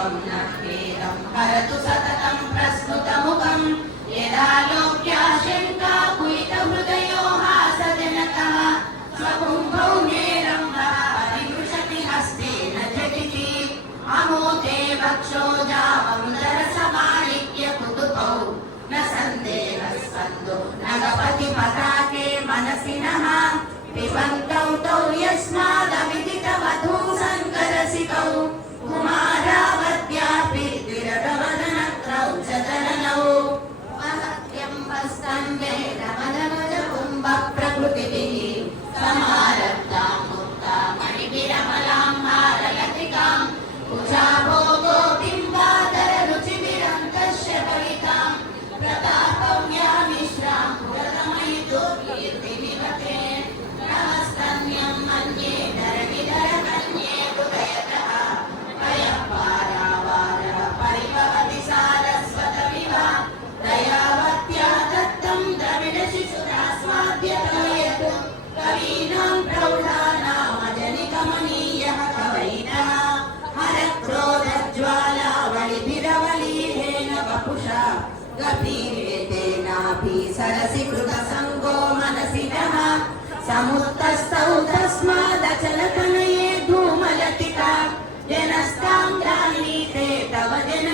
देवं नखेदं हरतु सततं प्रस्फुटमुखं यदालोक्याशङ्का कुयितहृदयो हासजनकः स्वकुम्भौ नेरं परिवृषति हस्तेन झटिति अमोते वक्षोजावमुदरसमालिक्यकुतुकौ न सन्देहस्कन्दो नगपति पताके मनसि नः पिबन्तौ तौ यस्मादविदितवधू सङ्करसितौ कुमारावद्यापि विरटवदनक्रौ च जननौ महत्यं हस्तं वेदमदनुजकुम्भप्रकृतिभिः समारब्धां मुक्तां मणिभिरमलां हारलतिकां कुचाभोगोबिम्बादररुचिभिरन्तस्य कवितां प्रतापव्यामिश्रां पुरतमयितो कीर्तिनिवते नमस्तन्यं मन्ये धरणिधरकन्ये हृदयतः भयपारावारः परिभवति सारस्वतमिव दयावत्या दत्तं द्रविडशिशुना स्वाद्यतयत् कवीनां प्रौढानामजनिकमनीयः कवयिनः हरक्रोधज्वालावलिभिरवलीहेन वपुषा गभीरेतेनापि सरसीकृतसङ्गो मनसि नः समुत्तस्तौ तस्मादचलतनये धूमलतिका जनस्तां ग्राह्णीते तव जन